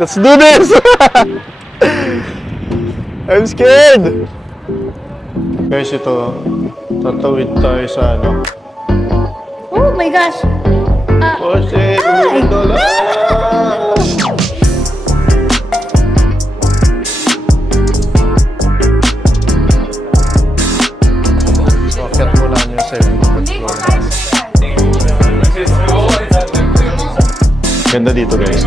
Let's do this! I'm scared! Guys, ito. Tatawid tayo sa ano. Oh my gosh! Oh shit! $1,000,000! Bakit muna niyo sa ganda dito guys.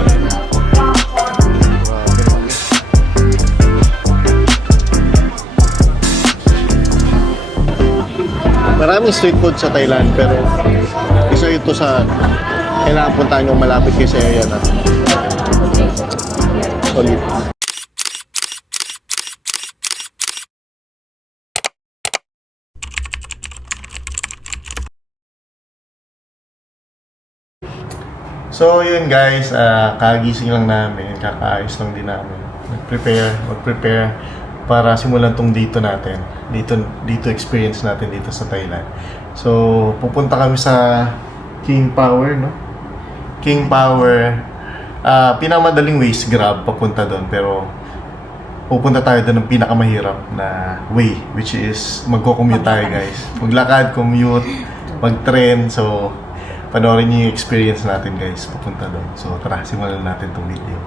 Maraming street food sa Thailand pero isa ito sa kailangan puntahan yung malapit kay Seo yan. Solid. So yun guys, kagising lang namin, kakaayos lang din namin. Mag-prepare para simulan tong dito natin. Dito experience natin dito sa Thailand. So pupunta kami sa King Power, no? King Power. Pinakamadaling way is Grab papunta doon, pero pupunta tayo doon ng pinakamahirap na way, which is magko-commute tayo guys. Maglakad, commute, mag-train. So panoorin niyo yung experience natin guys papunta doon. So tara, simulan natin tong video.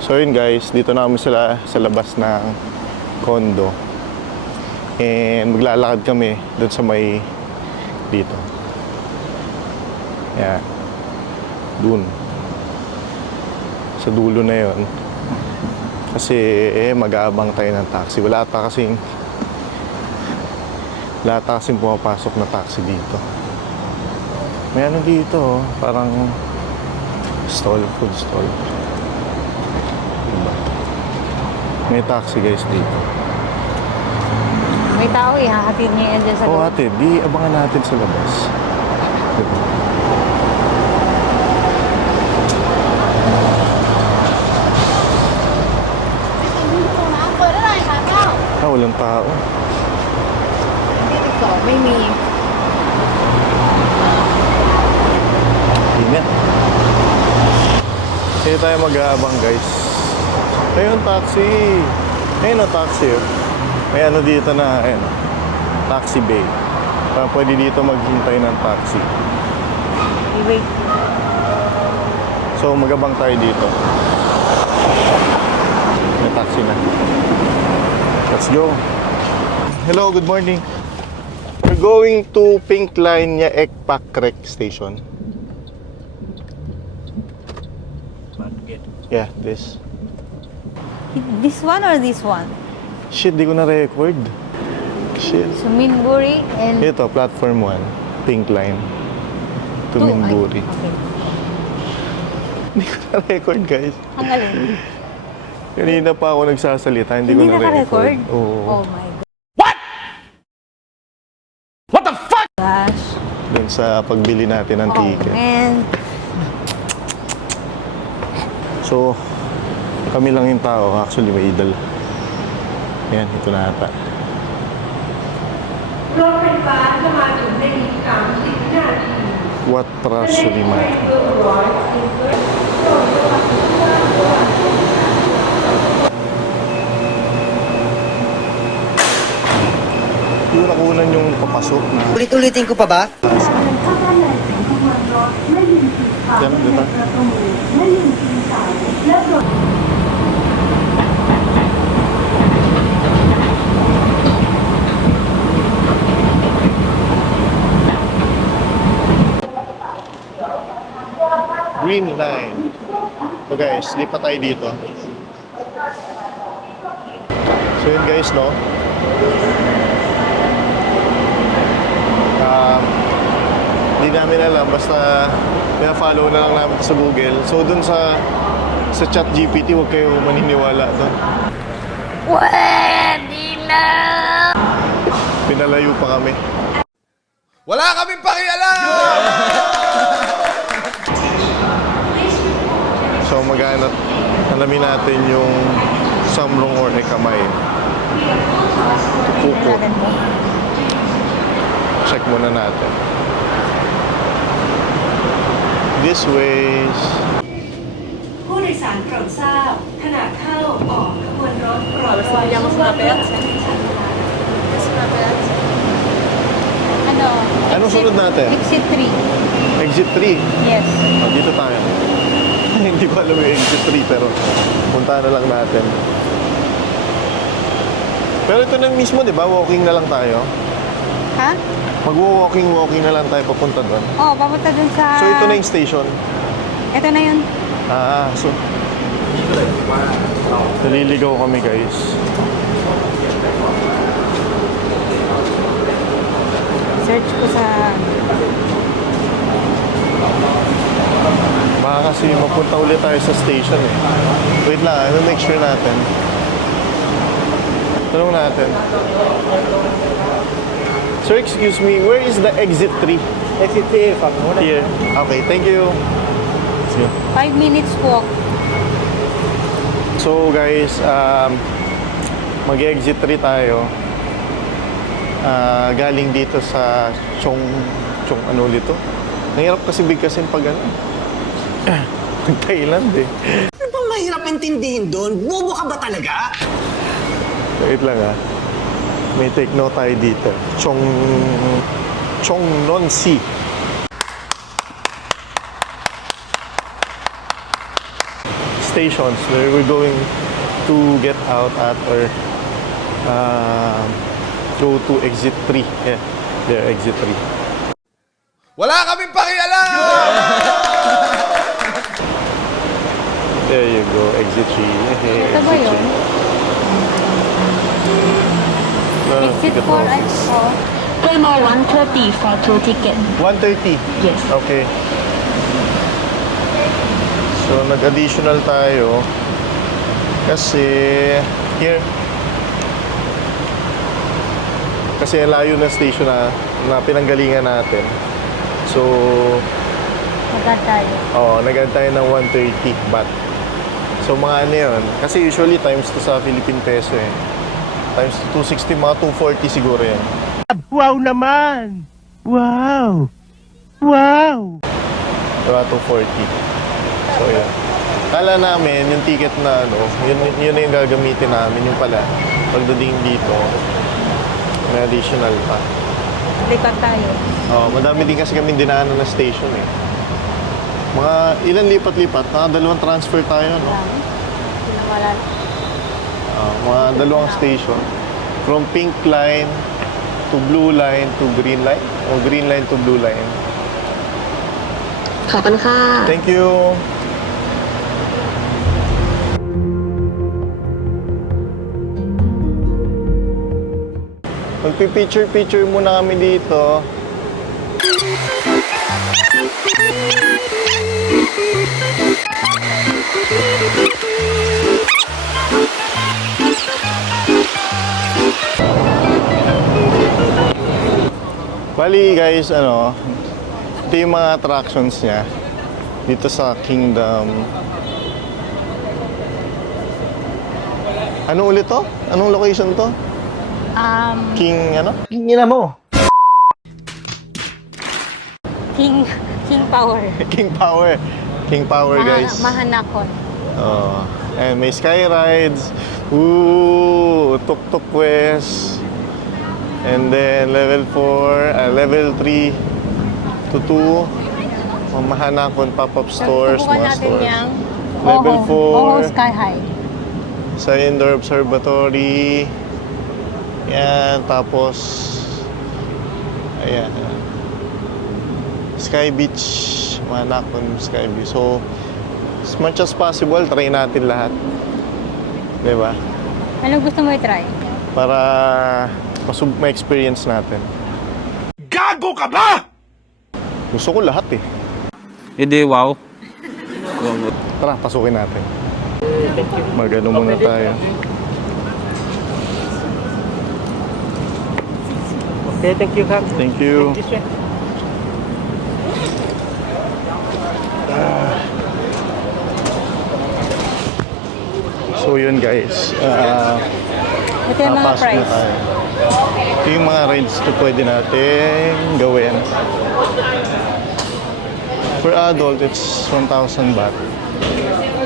So yun guys, dito na kami sila sa labas ng condo. And maglalakad kami doon sa may dito. Yan. Doon. Sa dulo na yun. Kasi mag-aabang tayo ng taxi. Wala ata kasing pumapasok na taxi dito. May ano dito, parang stall, food stall. Diba? May taxi guys dito. May tao eh, hahatid niya yan dyan sa Oo, ate, di abangan natin sa labas. Diba? Walang tao. May Ingat. Hindi tayo mag-aabang guys. Ayun, taxi. Ayun o, taxi. May ano dito na, ayun, taxi bay. Pwede dito maghintay ng taxi. wait. So mag-abang tayo dito. May taxi na. Let's go. Hello, good morning. We're going to Pink Line niya Ekpak Rec Station. Yeah, this. This one or this one? Shit, di ko na-record. Shit. So Minburi and... Ito, platform 1, Pink Line. To Minburi. Okay. Hindi ko na-record, guys. Ang galing. Kanina pa ako nagsasalita, hindi ko na-record. Oo. Oh my God. What the fuck? Gosh. Doon sa pagbili natin ng ticket. Man. So, kami lang yung tao. Actually, may idol. Ayan, ito na ata. รถไฟฟ้าจะมาถึงในอีก30 วินาที What Rashuli Mati. Yung nakunan yung papasok na... Ulit-ulitin ko pa ba? Yan, dito. Green line. So guys, lipat tayo dito. So yun guys, no? Hindi namin alam, basta pina-follow na lang namin sa Google. So dun sa chat GPT, huwag kayo maniniwala doon. Pwede na! Pinalayo pa kami. Wala kaming pakialam! So maghanap, alamin natin yung Samrong or Ekamay. Tukuko. Check muna natin. This way. สารโปรดทราบขณะเข้าออกขบวนรถโปรดระวังช่วงรถชั้นท้าย Ano? Anong sunod natin? Exit 3. Exit 3. Yes. Oh, dito tayo. Hindi ko alam yung exit 3 pero punta na lang natin. Pero ito na mismo, di ba? Walking na lang tayo. Ha? Walking na lang tayo papunta doon. Oh, papunta dun sa... So ito na yung station. Ito na yun. So naliligaw kami, guys. Search ko sa... Baka kasi mapunta ulit tayo sa station eh. Wait lang, I will make sure natin. Tanong natin. Sir, excuse me, where is the exit 3? Exit here,ฝั่งโน้นนะ Here. Okay, thank you. See you. 5 minutes walk. So guys, mag-exit 3 tayo. Galing dito sa Chong ano ulit to? Nahirap kasi bigkasin pag ano. Thailand eh. Ano bang mahirap intindihin doon? Bobo ka ba talaga? Wait lang ah. May take note tayo dito. Chongnon-si. Stations where we're going to get out at or go to exit 3. Yeah, there, exit 3. Wala kaming pakialam! There you go, exit 3. Ito ba yun? Exit 4 ay... Oh. Claymore 130 for 2 tickets. 130. Yes. Okay. So, nag-additional tayo. Kasi, here. Kasi layo na station na pinanggalingan natin. So, Agad tayo. nag-add tayo ng 130 baht. So, mga ano yun. Kasi usually times to sa Philippine peso eh. Times to 260, mga 240 siguro yan. Wow naman! Wow! Wow! Diba, 240. So, yan. Kala namin, yung ticket na ano, yun na yung gagamitin namin. Yung pala, pagdating dito, may additional pa. Lipat tayo. Madami din kasi kami dinaanan na station eh. Mga ilan lipat-lipat, dalawang transfer tayo, no? Pinamalan. Mga dalawang station. From pink line to blue line to green line. O green line to blue line. ขอบคุณค่ะ Thank you! Magpipicture-picture muna kami dito. Bali guys, ito yung mga attractions niya dito sa Kingdom. Ano ulit to? Anong location to? King King Power. King Power. King Power, guys. Mahanakon. And may sky rides. Ooh, Tuk-Tuk West. And then level 4, level 3 to 2. Mahanakon pop-up stores, Subukan mga natin stores. yung Level Oho 4 Sky High. sa Indoor Observatory. Yan, tapos ayan. Sky Beach, Manakon Sky Beach. So, as much as possible, try natin lahat. Diba? Anong gusto mo i-try? Para ma-experience natin. Gago ka ba? Gusto ko lahat eh. Hindi, wow. Tara, pasukin natin. Mag-ano muna tayo. Okay, thank youครับ Thank you. So yun guys. Ito yung mga Napasok na price. tayo. Ito yung mga rides na pwede natin gawin. For adult, it's 1,000 baht.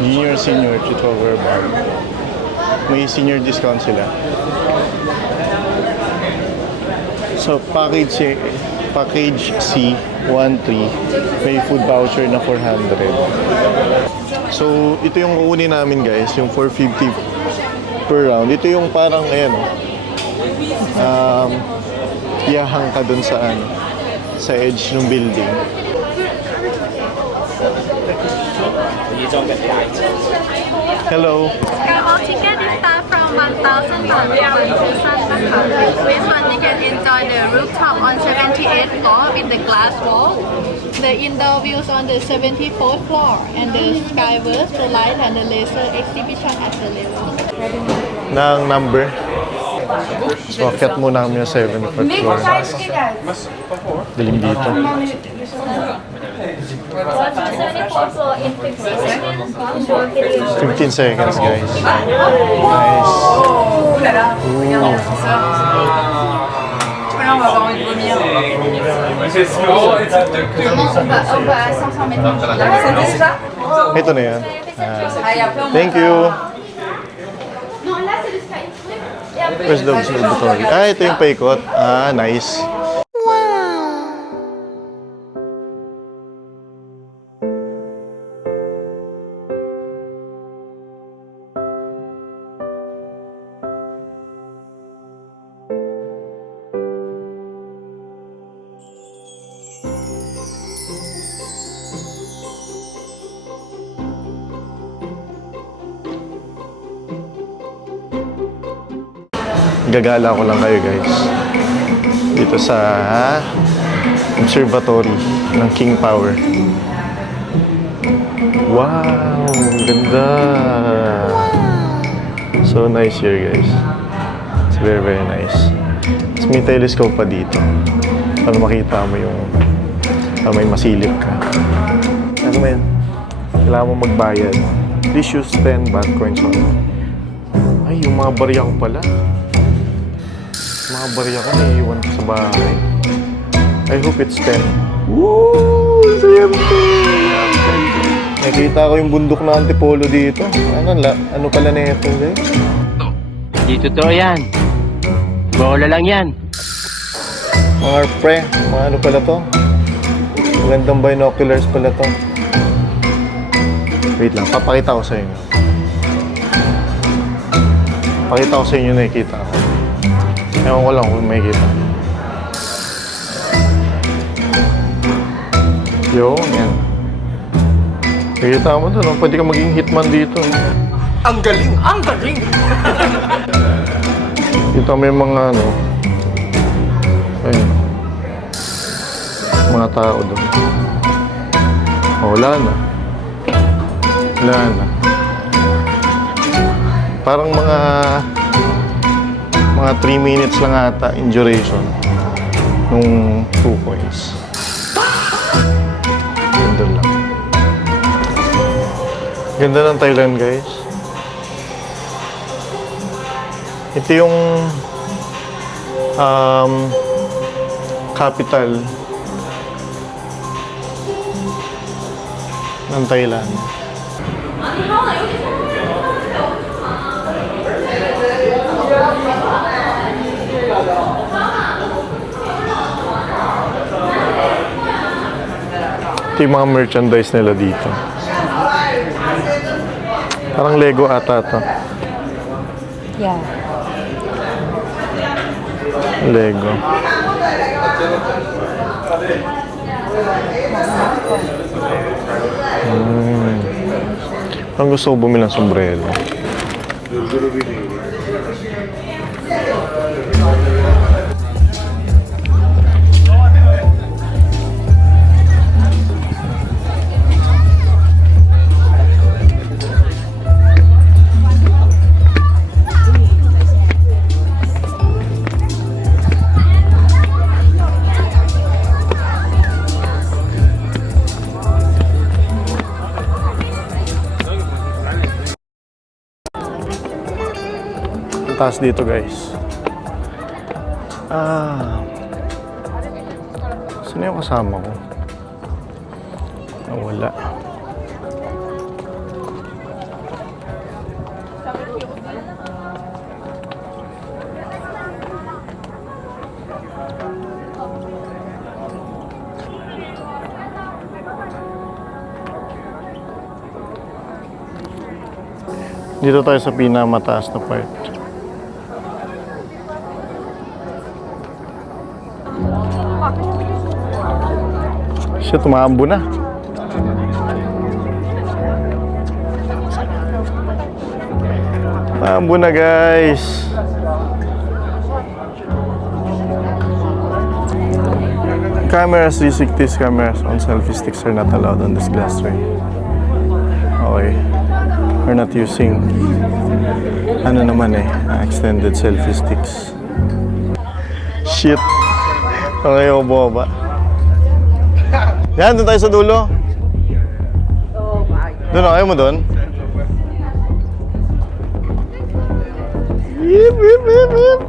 Junior, senior, tutorial bar. May senior discount sila. So, package C, 1-3, may food voucher na 400. So, ito yung kukunin namin guys, yung 450 per round. Ito yung parang, ayan, iyahang ka dun sa, sa edge ng building. Hello. Our ticket is start from 1,000 baht to 1,000 baht. This one you can enjoy the rooftop on 78th floor with the glass wall, the indoor views on the 74th floor, and the skyverse, the light, and the laser exhibition at the level. Ng number. So, akyat muna kami sa 7th floor. Dilim dito. 15 seconds, guys. Nice. Ito na yan. Thank you. Where's the observatory? Ah, ito yung paikot. Ah, nice. Gagala ko lang kayo guys dito sa observatory ng King Power. Wow, ganda. So nice here guys. It's very very nice. Tapos may telescope pa dito para makita mo yung may masilip ka. Ano mo yan? Kailangan mo magbayad. Please use 10 baht coins only. Ay, yung mga barya ko pala. Mga barya ko naiiwan ko sa bahay. I hope it's 10. Woo! Siyempre! Nakita ko yung bundok na Antipolo dito. Ano pala na ito, guys? Di totoo yan. Bola lang yan. Mga pre, mga ano pala to? Magandang binoculars pala to. Wait lang, papakita ko sa inyo. Pakita ko sa inyo nakikita ko. Ewan ko lang kung may kita. Yo, yan. Nakikita mo doon, no? Pwede ka maging hitman dito. Ang galing! Ang galing! Dito may mga ano. Ayun. Mga tao doon. Oh, wala na. Wala na. Parang mga 3 minutes lang ata in duration nung 2 coins. Ganda lang. Ganda ng Thailand, guys. Ito yung capital ng Thailand. Ito yung mga merchandise nila dito. Parang Lego ata ito. Yeah. Lego. Ang gusto ko bumili ng sombrero. Taas dito, guys. Saan yung kasama ko? Wala. Dito tayo sa pinamataas na part. Shit, tumaambo na. Tumaambo na, guys. Cameras, 360 cameras on selfie sticks are not allowed on this glass tray. Okay. We're not using ano naman extended selfie sticks. Shit. Okay, ako bumaba. Yan, doon tayo sa dulo. Doon, ayaw mo doon? Yip, yip, yip, yip.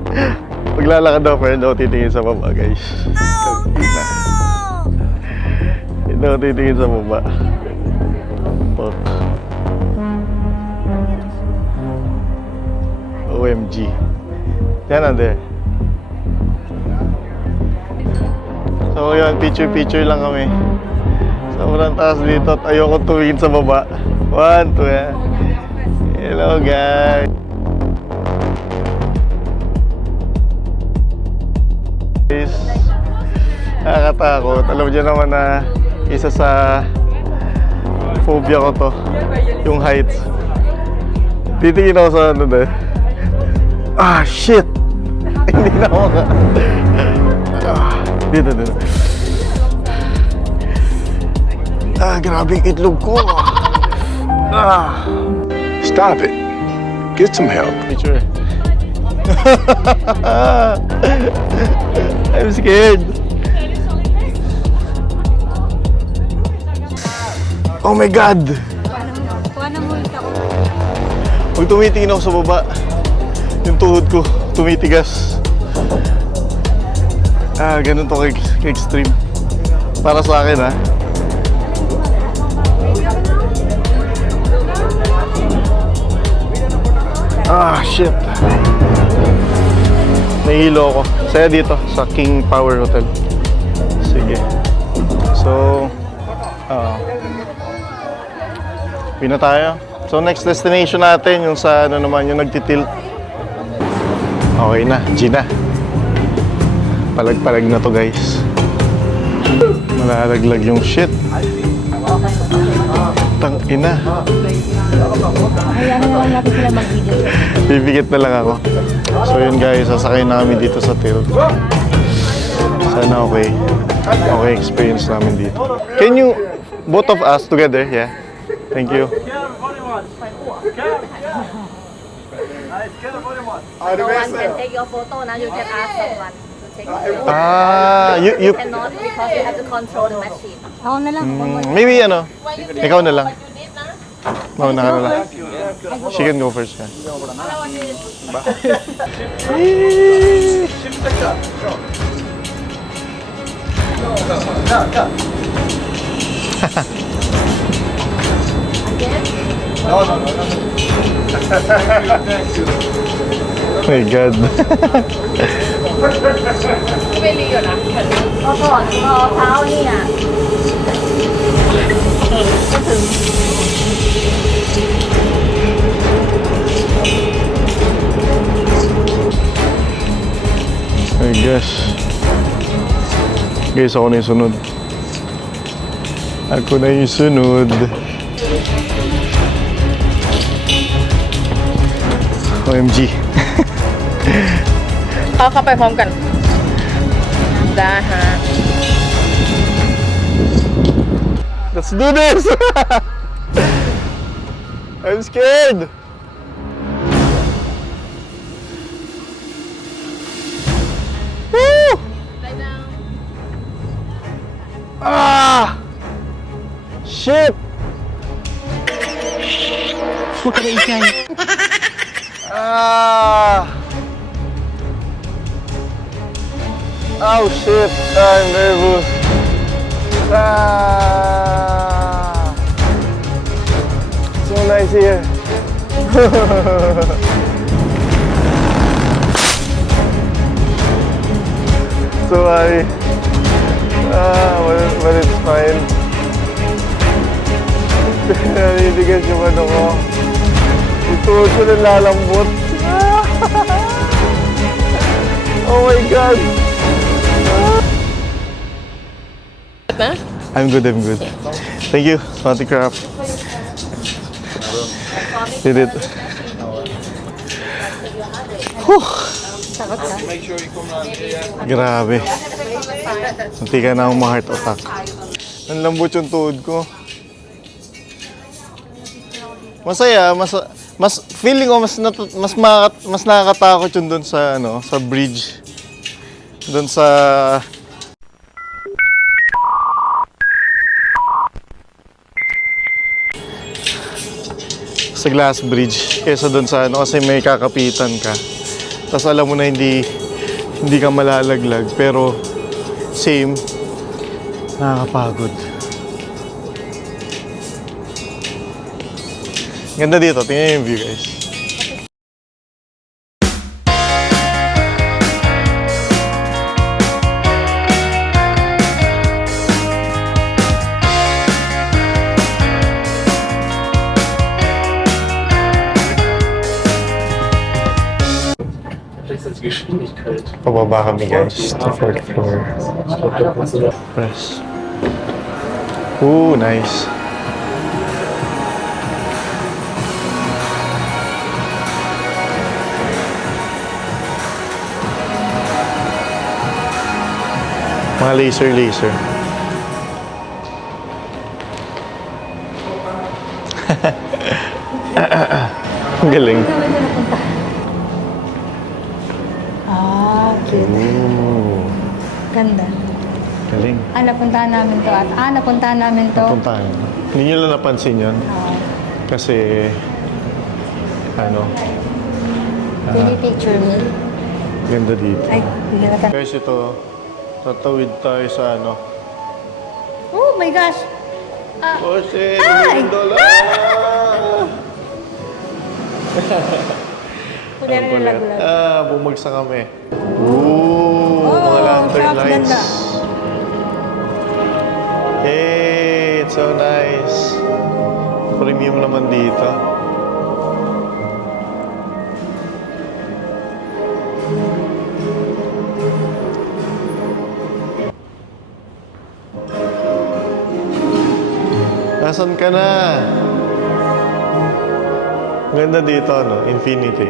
Paglalakad daw, pero hindi ako titingin sa baba, guys. Hindi ako titingin sa baba. Fuck. OMG. Yan, ande. So yun, picture lang kami. Sobrang taas dito at ayoko tumingin sa baba. 1, 2, yan. Hello, guys. Nakakatakot. Alam niyo naman na isa sa phobia ko to, yung heights. Titingin ako sa ano na. Ah, shit! Hindi na ako ka. Dito. Ah, grabe yung itlog ko. Ah. Stop it. Get some help. Picture. I'm scared. Oh my God! Pag tumitingin ako sa baba, yung tuhod ko tumitigas. Ah, ganun to ka-extreme. Para sa akin, ha? Ah, shit. Nahihilo ako. Saya dito sa King Power Hotel. Sige. So, uwi na tayo. So, next destination natin, yung sa ano naman, yung nagtitilt. Okay na, G na. Palag-palag na to, guys. Malalaglag yung shit. Tang ina. Hayaan na lang natin sila mag-video. Bibigit na lang ako. So yun, guys, sasakay na kami dito sa tilt. Sana okay experience namin dito. Can you, both of us together, yeah? Thank you. No one can take your photo now. You can ask someone to take your photo. Ah, you Cannot because you have to control the machine. Ako na lang. maybe ano, ikaw na lang. Mauna ka na lang. She can go first. Yeah. Oh my God. I guess. Guys, ako na yung sunod. Ako na yung sunod. OMG. เข้าไปพร้อมกันได้ฮะ Let's do this! I'm scared! Woo! Ah! Shit! Huwag ka na ikay. Ah! Oh shit! I'm nervous. Ah! So nice here. So high. But it's fine. Naninigas yung ano ko. Ito ko nalalambot. Oh my God! I'm good. Thank you, Smarty Crab. Did it. Whew. Grabe. Hindi ka na akong ma-heart attack. Ang lambot yung tuhod ko. Masaya, mas feeling ko mas nakakatakot yun doon sa sa bridge. Doon sa glass bridge kaysa doon sa kasi may kakapitan ka. Tapos alam mo na hindi ka malalaglag pero same nakakapagod. Ganda dito, tingnan yung view guys. Pababa kami guys, to 4th floor. Press. Ooh, nice. Mga laser. Ang galing. Cute. Ooh, Ganda. galing. Napuntahan namin to at napuntahan namin to. Puntahan. Hindi nyo lang napansin yun. Kasi, Can you picture me? ganda dito. Ay, hindi na Guys, ito, tatawid tayo sa Oh my gosh! Oh shit! Ay! $1 Kuya na nalagulag. Bumagsak kami. Ooh, mga lantern sarap, lights. ganda. Hey, it's so nice. Premium naman dito. Nasaan ka na? Ganda dito, Infinity.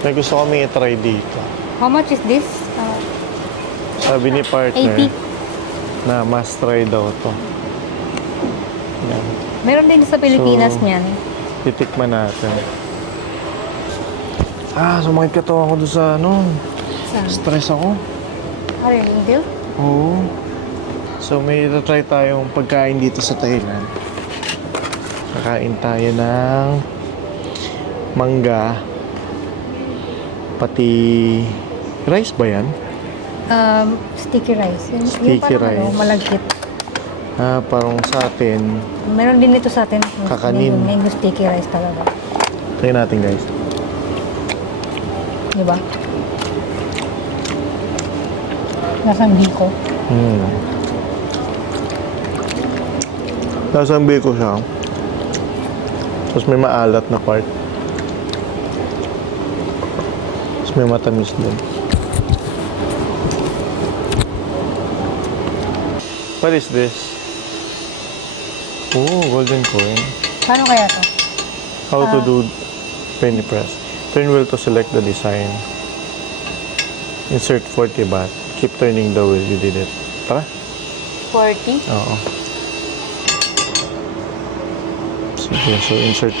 May gusto kami i-try dito. How much is this? Sabi ni partner 80. na must try daw to. Yan. Meron din sa Pilipinas So, niyan. Titikman natin. Sumakit ka to ako doon sa stress ako. Rin, deal? Oo. So may try tayong pagkain dito sa Thailand. Kakain tayo ng mangga. Pati rice ba yan? Sticky rice. Sticky parang rice. malagkit. Parang sa atin. Meron din ito sa atin. Kakanin. Yung sticky rice talaga. Try natin guys. Diba? Nasang biko. Nasaan biko siya. Tapos may maalat na part. Tapos may matamis din. What is this? Oh, golden coin. Paano kaya to? How to do penny press. Turn wheel to select the design. Insert 40 baht. Keep turning the wheel. You did it. Tara. 40? Oo. Sige, so insert.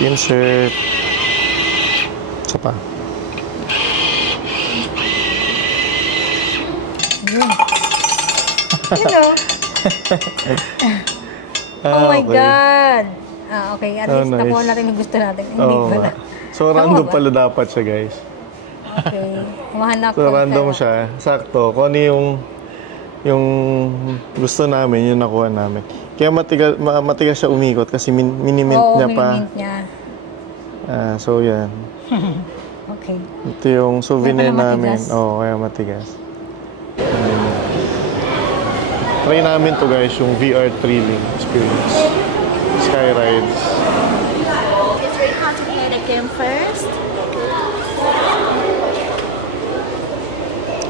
Isa pa. Oh my okay. God! Okay. At least nice. nakuha natin yung gusto natin. Hindi Oo pala. nga. So, random ba? pala dapat siya, guys. Okay. Kumahanap So, random siya. Sakto. Kung ano yung gusto namin, yung nakuha namin. Kaya matigas siya umikot kasi minimint Oo, niya pa. minimint niya. So, yan. Okay. Ito yung souvenir Kaya pala namin. matigas. Oo, kaya matigas. Try namin to guys, yung VR thrilling experience. Sky rides. It's very hard to play the game first.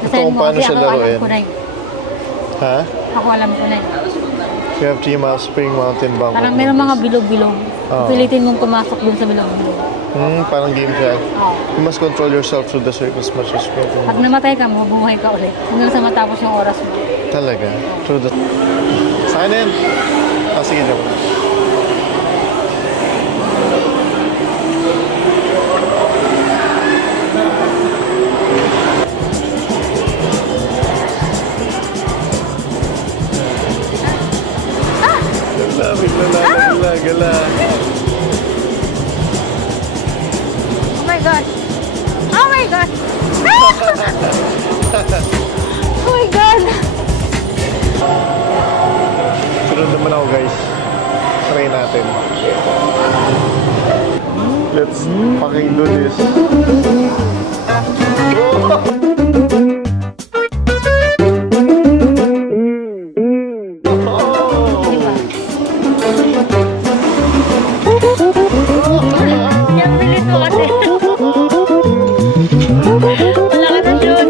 Ito kung paano siya laruin. Ako alam ko na eh. Ha? Ako alam ko na eh. You have 3 miles Spring Mountain Bangkok. Parang meron mga bilog-bilog. Oo. Pilitin mong pumasok dun sa bilog-bilog. Parang game siya. You must control yourself through the circle as much as you can. Pag namatay ka, mabuhay ka ulit. Hanggang sa matapos yung oras mo. Talaga? Through the... Sign in! Ah, sige naman. Gala. Oh my God! Oh my God! Oh my God! Sunod naman ako guys. Try natin. Let's fucking do this. Yung bilis mo kasi. Wala ka na shoot.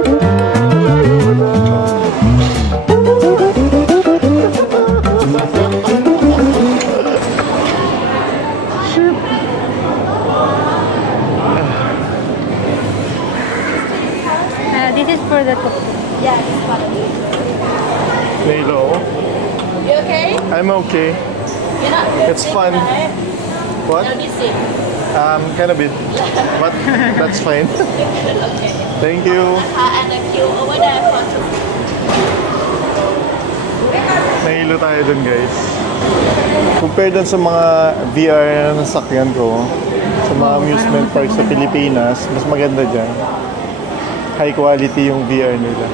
This is for the tuk-tuk. Yeah, it's fun. Nilo. You okay? I'm okay. You're not It's fun. What? No dizzy. Kind of bit. But that's fine. Okay. Thank you. And the queue over there for Nahilo tayo dun guys. Compared dun sa mga VR na nasakyan ko, sa mga amusement parks sa Pilipinas, mas maganda dyan. High quality yung VR nila.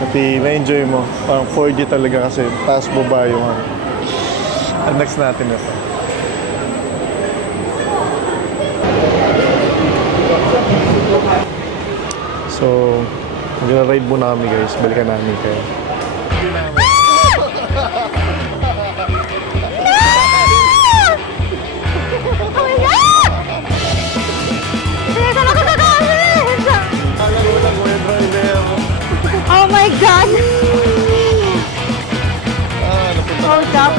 Pati na-enjoy mo. Parang 4D talaga kasi taas baba yung ano. Next natin ito. So, mag-ride muna kami guys. Balikan namin kayo. Oh my God! Hold up.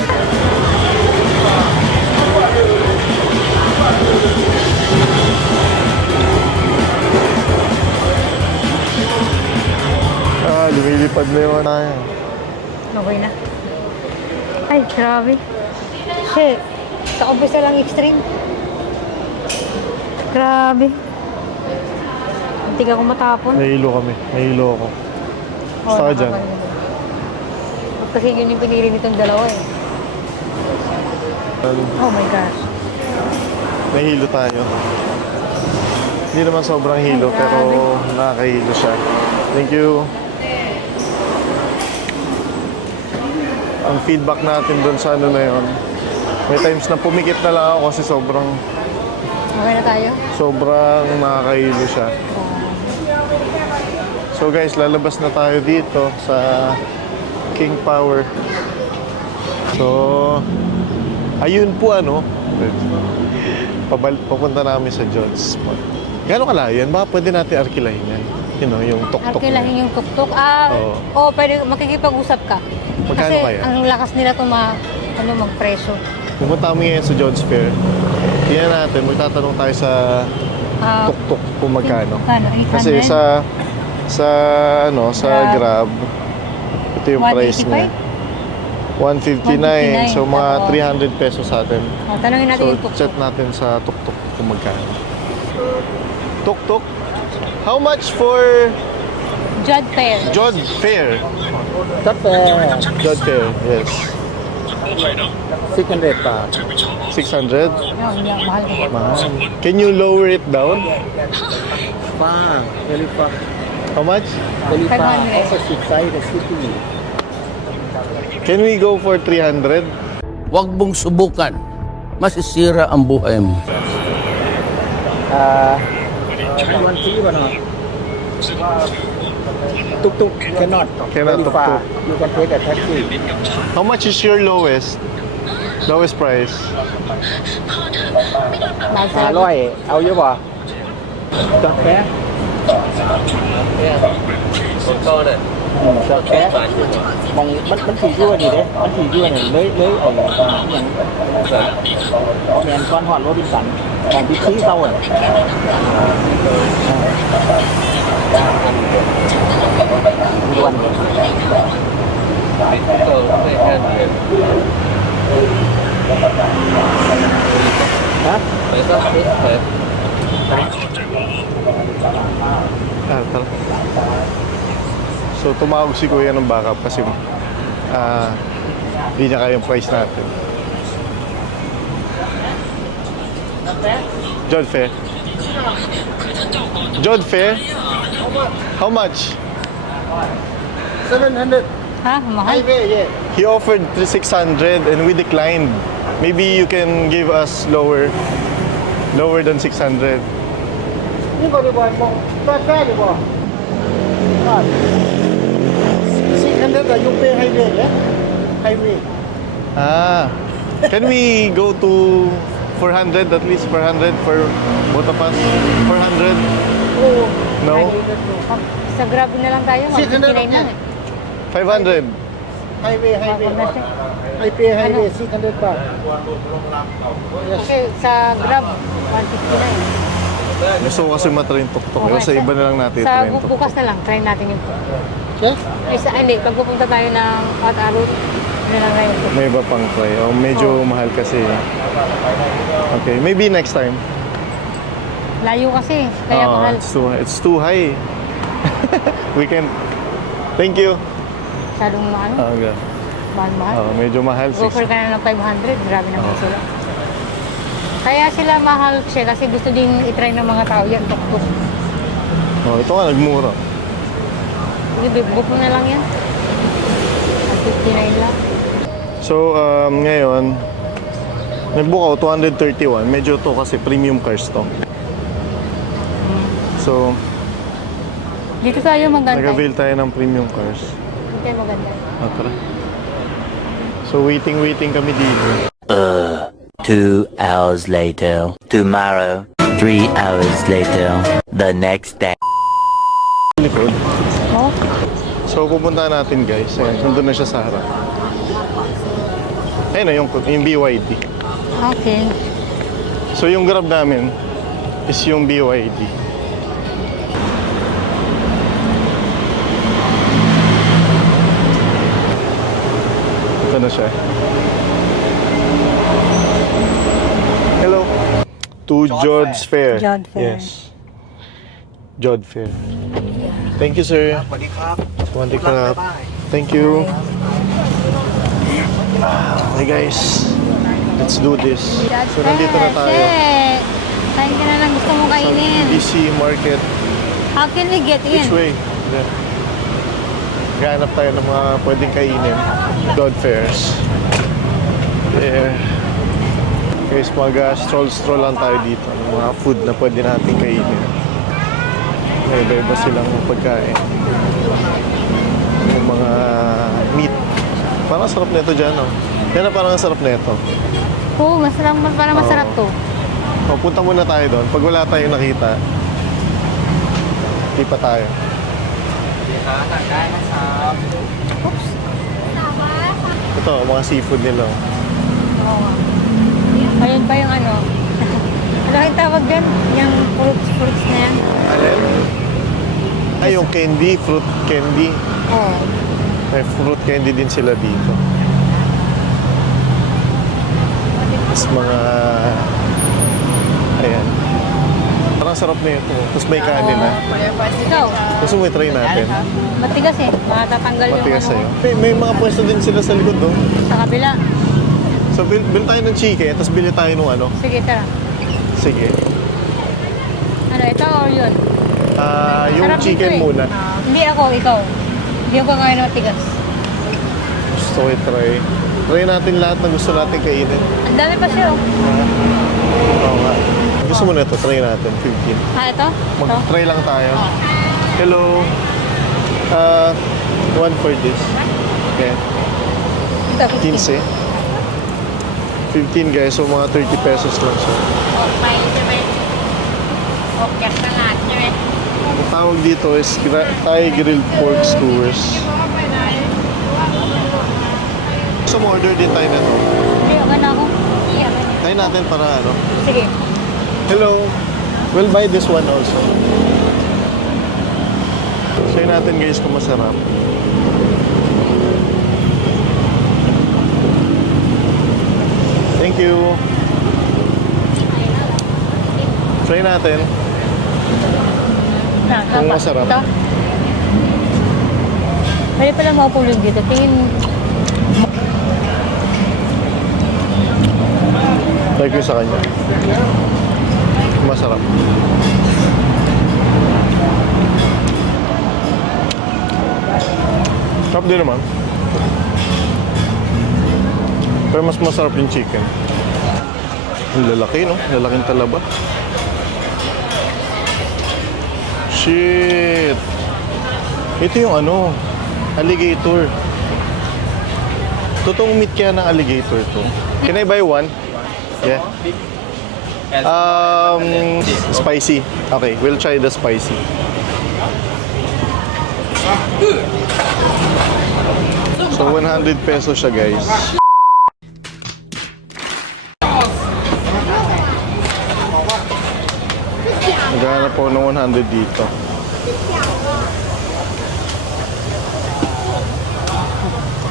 Lumilipad na yung ano. Okay na. Ay, grabe. Shit. Sa umpisa lang extreme. Grabe. Hindi ka matapon. Nahilo kami. Nahilo ako. Gusto ka dyan? Kasi yun yung pinili nitong dalawa eh. Oh my gosh. Nahilo tayo. Hindi naman sobrang hilo, Ay, pero grabe. nakakahilo siya. Thank you. Ang feedback natin doon sa ano na yun, may times na pumikit na lang ako kasi sobrang Okay na tayo? nakakahilo siya. So guys, lalabas na tayo dito sa King Power. So, ayun po ano, papunta namin sa John's Spot. Gano'ng kalayo yan? Baka pwede natin arkilahin yan. You know, yung tuk-tuk. Arkilahin yung tuk-tuk. Oo, pwede makikipag-usap ka. Magkano Kasi kaya? ang lakas nila ito magpreso. Pumunta kami ngayon sa John's Fair. Tingnan natin, magtatanong tayo sa tuk-tuk kung magkano. Magkano? 800? Kasi sa Grab, ito yung price niya. 159. So mga 300 pesos sa atin. Tanungin natin So yung tuk-tuk. chat natin sa tuk-tuk kung magkano. Tuk-tuk? How much for Jod Fair. Jod Fair? Jod Fair, yes. 600 pa. 600? Mahal ko. Mahal. Can you lower it down? Pa, very far. How much? Very far. 500. Also, inside the city. Can we go for 300? Huwag mong subukan. Masisira ang buhay mo. One tea or not? Tuk tuk cannot. Cannot Very far. tuk-tuk. You can take a taxi. How much is your lowest price? 500เอาเยอะป่ะจอดแป๊ะจอดแป๊ะมองมันถี่ยั่วดีเด้มันถี่ยั่วเนี่ยเลยอย่างแมนก้อนหอดโรบินสันของพิชชี่เศร้าอ่ะด่วนฮะ Tara. So, tumawag si Kuya ng backup kasi hindi niya kaya yung price natin. Jod Fair. Jod Fair? How much? 700 Ha? Mahal? highway, yeah. He offered 600 and we declined. Maybe you can give us lower than 600. นี่ก็ดีกว่ามองแฟร์ดีกว่า600 you pay highway, yeah? Highway. Can we go to 400, at least 400 for both of us? 400? Oh, No? Sa Grab na lang tayo. 159 lang eh. 500? highway. I pay highway 600 baht. Yes. Okay, sa Grab, 159. Gusto ko kasi matry yung tuk-tuk. Okay, Sa iba na lang natin Sa try yung tuk-tuk. bukas na lang, try natin yung Yes? Ay, hindi. Pag pupunta tayo ng Out-Arut, na lang tayo. May iba pang try. Oh, medyo mahal kasi. Okay, maybe next time. Layo kasi, kaya mahal. It's too high. We can... Thank you. Masyadong Okay. mahal. Medyo mahal. Offer ka na ng 500, grabe naman sila. Kaya sila mahal siya kasi gusto ding itry ng mga tao yan, tuk-tuk. Ito nga, nagmura. Sige, book mo na lang yan. 59 lang. So, ngayon, nag-book ako 231. Medyo to kasi premium cars to. So, Dito tayo maganda. nag-avail tayo ng premium cars. Dito tayo maganda. Tara. So, waiting kami dito. 2 hours later. Tomorrow. 3 hours later. The next day. Likod. Oh, So, pupunta natin guys. Ayan, nandun na siya sa harap. Ayun na, yung BYD. okay. So, yung Grab namin is yung BYD. Ito na siya. Hello. To Jod's Fair. Jod Fair. Yes. Jod Fair. Thank you, sir. สวัสดีครับ Swanti Krab. Thank you. Okay, guys. Let's do this. So, nandito na tayo. Kain ka na lang gusto mo Sa kainin. BC Market. How can we get in? Which way? Gahanap tayo ng mga pwedeng kainin. Jod Fairs. There. Guys, mag-stroll lang tayo dito. Ng mga food na pwede natin kainin. May iba-iba silang pagkain. Yung mga meat. Parang sarap nito dyan, oh. Yan na parang ang sarap nito. Oo, parang masarap to. O, punta muna tayo doon. Pag wala tayong nakita, di pa tayo. Ito, mga seafood nila. Oo nga. Ayun pa yung ano. Ano yung tawag dyan? Yung fruits na yan. Alin? Ay, yung candy, fruit candy. Oo. May fruit candy din sila dito. Tapos mga... Ayan. Parang sarap na ito. Tapos may kanin na. Ikaw, Gusto mo i-try natin? matigas eh. Matatanggal yung Matigas ano. sa'yo. May mga pwesto din sila sa likod, no? Sa kabila. So, bili tayo ng chicken, tapos bili tayo ng ano. Sige, tara. Sige. Ano, ito or yun? Yung Sarap chicken dito eh. muna. Hindi ako, ikaw. Hindi ako kaya na matigas. Gusto ko i-try. Try natin lahat na gusto natin kainin. Ang dami pa siya oh. Oo nga. Gusto mo na ito? Try natin. 15. Ito? Mag-try lang tayo. Hello. One for this. Okay. 15. 15 guys. So mga 30 pesos lang siya. ออกไปใช่ไหมออกจากตลาดใช่ไหม Ang tawag dito is Thai grilled pork skewers. Gusto mo order din tayo na ito? Hindi, okay na ako. Try natin para ano. Sige. Hello. We'll buy this one also. Try natin guys kung masarap. Thank you. Try natin. Kung masarap. Ito. Pwede pala makapulog dito. Tingin. Try ko yung sa kanya. Masarap. Sarap din naman. Pero mas masarap yung chicken. Ang lalaki, no? Lalaking talaba. Shit! Ito yung ano, alligator. Totoong meat kaya ng alligator to. Can I buy one? Yeah. Spicy. Okay, we'll try the spicy. So 100 pesos siya, guys. Naghahanap po ng 100 dito.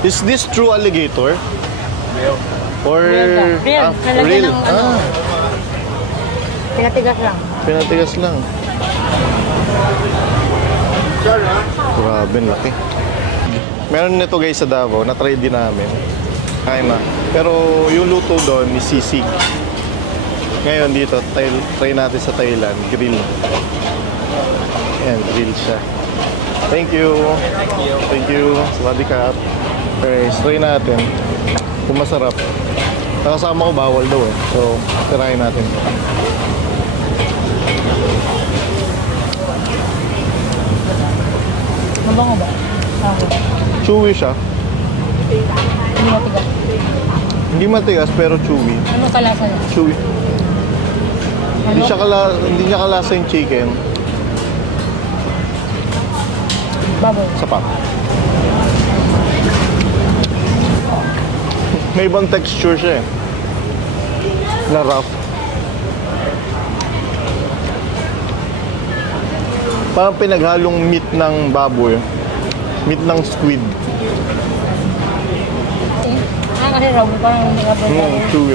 Is this true alligator? Or Real. Nalagyan real? ng ano. Pinatigas lang. Pinatigas lang. Grabe, laki. Meron nito guys sa Davao, na-try din namin. Kain na. Pero yung luto doon is sisig. Ngayon dito, try natin sa Thailand, grill. Ayan, grill siya. Thank you. Thank you. Sawadee-kap. Okay, try natin. Kung masarap. Nakasama ko bawal daw eh. So, tirahin natin. Mabango ba? Okay. Chewy siya. Hindi matigas. Hindi matigas pero chewy. Ano kalasa niya? Chewy. Hindi niya kalasa yung chicken. Baboy. Sapat. May ibang texture siya eh. Na rough. Parang pinaghalong meat ng baboy. Meat ng squid. Kasi raw, parang hindi ka ba? Chewy.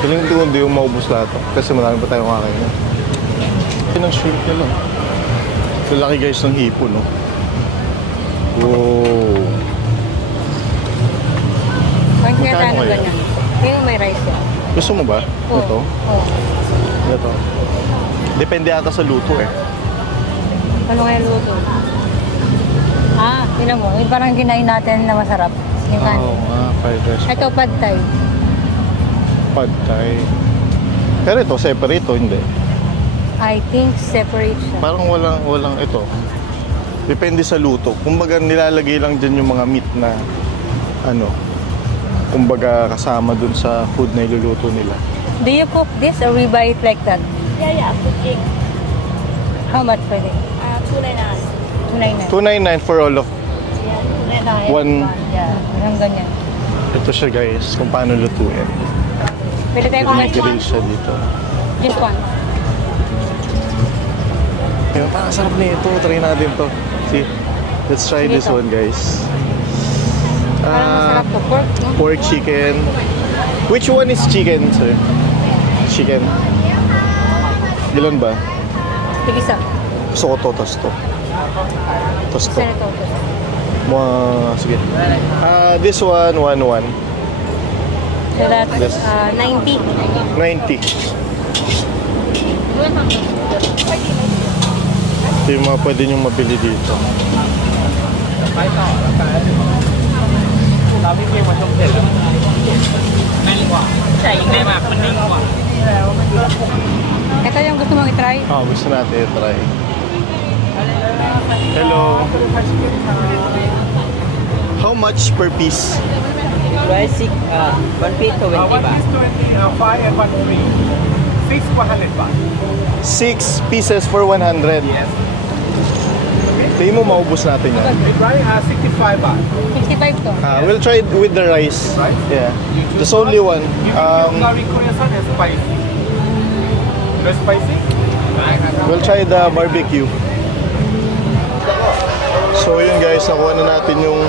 Piling ko hindi yung maubos lahat. Kasi marami pa tayong kakain. Yan ang shrimp nila. Lalaki guys ng hipo, no? Wow. Bakit nga Magkano tayo kaya? ganyan? Ngayon may rice yan. Gusto mo ba? Oo. Ito? Oo. Ito. Depende ata sa luto eh. Ano kaya luto? Tinan mo. Yung parang kinain natin na masarap. Yung kanin. Oo nga, fried rice. Ito, pad thai. Pad thai. Pero ito, separate to, hindi. I think separate siya. Parang walang ito. Depende sa luto. Kumbaga nilalagay lang dyan yung mga meat na ano, kumbaga kasama dun sa food na iluluto nila. Do you cook this or we buy it like that? Yeah, cooking. How much for this? 299. 299 for all of one. Yeah, hanggang ganyan. Ito siya guys, kung paano lutuin. Pwede tayo kumain. Grill siya dito. Just one. Yung parang sarap na ito. Try natin to. See? Let's try Sige this to. one guys. Parang masarap to. Pork, no? Pork chicken. Which one is chicken, sir? Chicken. Ilan ba? Tig-isa. Gusto ko to, tas to. Tas to. Isa na to. Sige. This one, 1-1. So that's Yes. 90. 90. Ito yung mga pwede nyo mabili dito. Ito yung gusto mong i-try. Gusto natin try. Hello. How much per piece? Price 1 piece 20 baht. 5 and 1 free. 6 100 baht. 6 pieces for 100. Yes. Tingin mo maubos natin yan. Right? 65 baht. 65 to. We'll try it with the rice. Rice? Yeah. There's only one. Curry Korean sauce is spicy. No spicy? We'll try the barbecue. So yun guys, nakuha na natin yung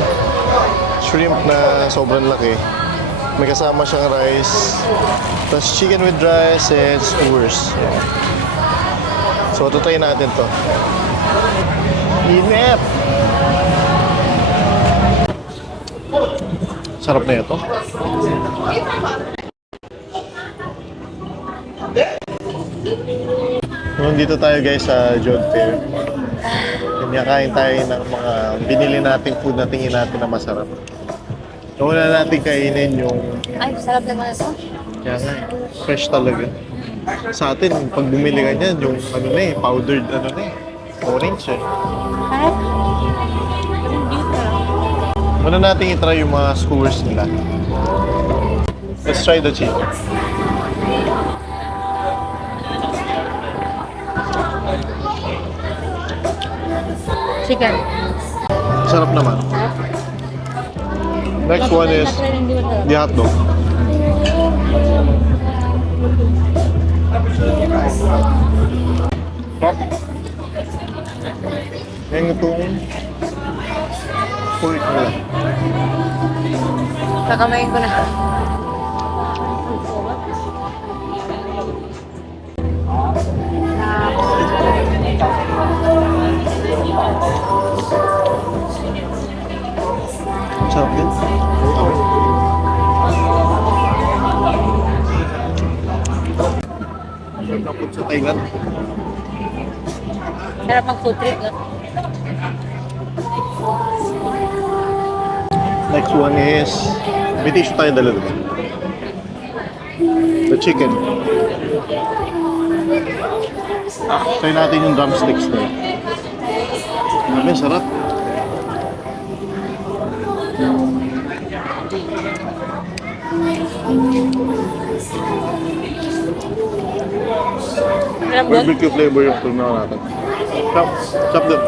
shrimp na sobrang laki. May kasama siyang rice. Tapos chicken with rice and skewers. So tutry natin to. Init! Sarap na ito. Nandito tayo guys sa Job Fair. Kanyakain tayo ng mga binili nating food na tingin natin na masarap. So una natin kainin yung... Ay, sarap naman ito. Kaya nga, fresh talaga. Sa atin, pag bumili ka niyan, yung ano na eh, powdered ano na eh, orange eh. Sarap. Muna natin i-try yung mga skewers nila. Let's try the chicken. Chicken. Sarap naman. Next one is the hotdog. Sarap. Yan itong pork nila. Kakamain ko na. Sarap din. Sarap na food sa Thailand. Sarap ang food trip, no? Next one is, may tissue tayo dala diba? The chicken. Try natin yung drumsticks na yun. Grabe, sarap. Sarap doon. Barbecue flavor yung tuna natin. Sarap doon.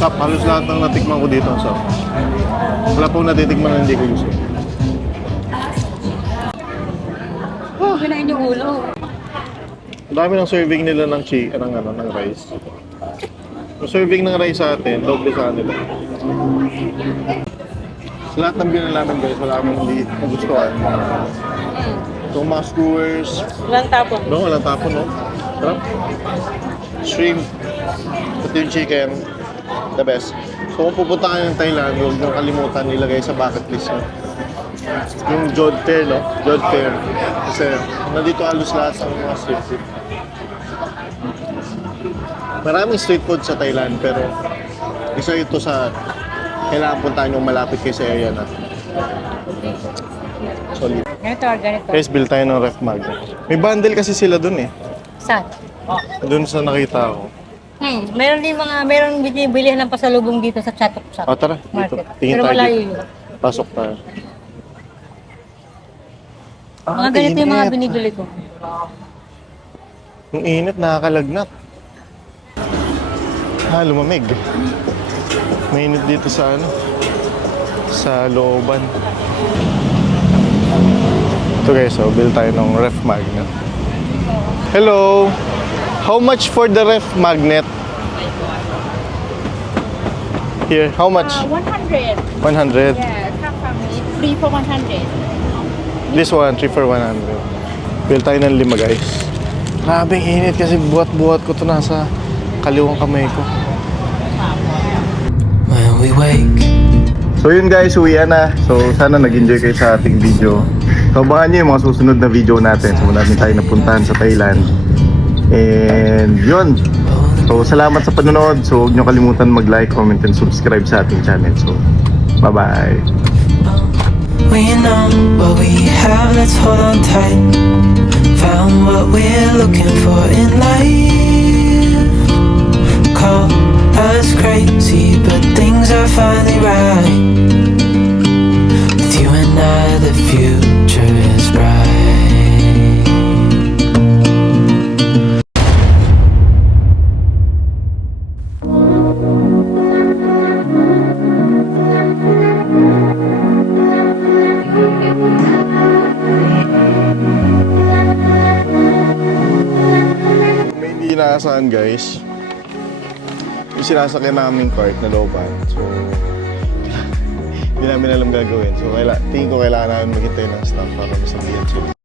Sarap, halos lahat ng natikman ko dito ang sarap. Wala pong natitikman na hindi ko gusto. Kinain yung ulo. Ang dami ng serving nila ng ng rice. Yung serving ng rice sa atin, doble sa kanila. Sa lahat ng binili namin guys, wala akong hindi nagustuhan. Itong mga skewers. Walang tapon. No, walang tapon, no? Sarap. Shrimp. Pati yung chicken. The best. So kung pupunta kayo ng Thailand, huwag nyo kalimutan nilagay sa bucket list nyo. Yung Job Fair, no? Job Fair. Kasi nandito halos lahat ng mga street food. Maraming street food sa Thailand, pero isa ito sa kailangan puntahan yung malapit kayo sa area na. Solid. Ganito or ganito. Guys, bill tayo ng ref magnet. May bundle kasi sila dun eh. Saan? Dun sa nakita ko. Meron din meron binibilihan ng pasalubong dito sa Chatok Shop. O tara, dito. Market. Tingin Pero tayo malayo dito. yun. Pasok tayo. Mga ganito yung mga init. binibili ko. Yung init, nakakalagnat. Lumamig. Mainit dito sa sa looban. Ito guys, so bill tayo ng ref magnet. Hello! How much for the ref magnet? Here, how much? 100. 100. Yeah, half family. Free for 100. This one, 3 for 100. Bill tayo ng 5 guys. Grabe init kasi buhat-buhat ko to nasa kaliwang kamay ko. When we wake. So yun guys, uwian na. So sana nag-enjoy kayo sa ating video. So abangan nyo yung mga susunod na video natin. So natin tayo napuntahan sa Thailand. And yun. So salamat sa panonood. So huwag nyo kalimutan mag-like, comment, and subscribe sa ating channel. So bye-bye. We know what we have, let's hold on tight. Found what we're looking for in life. Call us crazy, but things are finally right. With you and I, the future is bright. May hindi inaasahan guys, yung sinasakyan namin cart na looban, so hindi namin alam gagawin, so tingin ko kailangan namin maghintay ng staff para masabihan sila.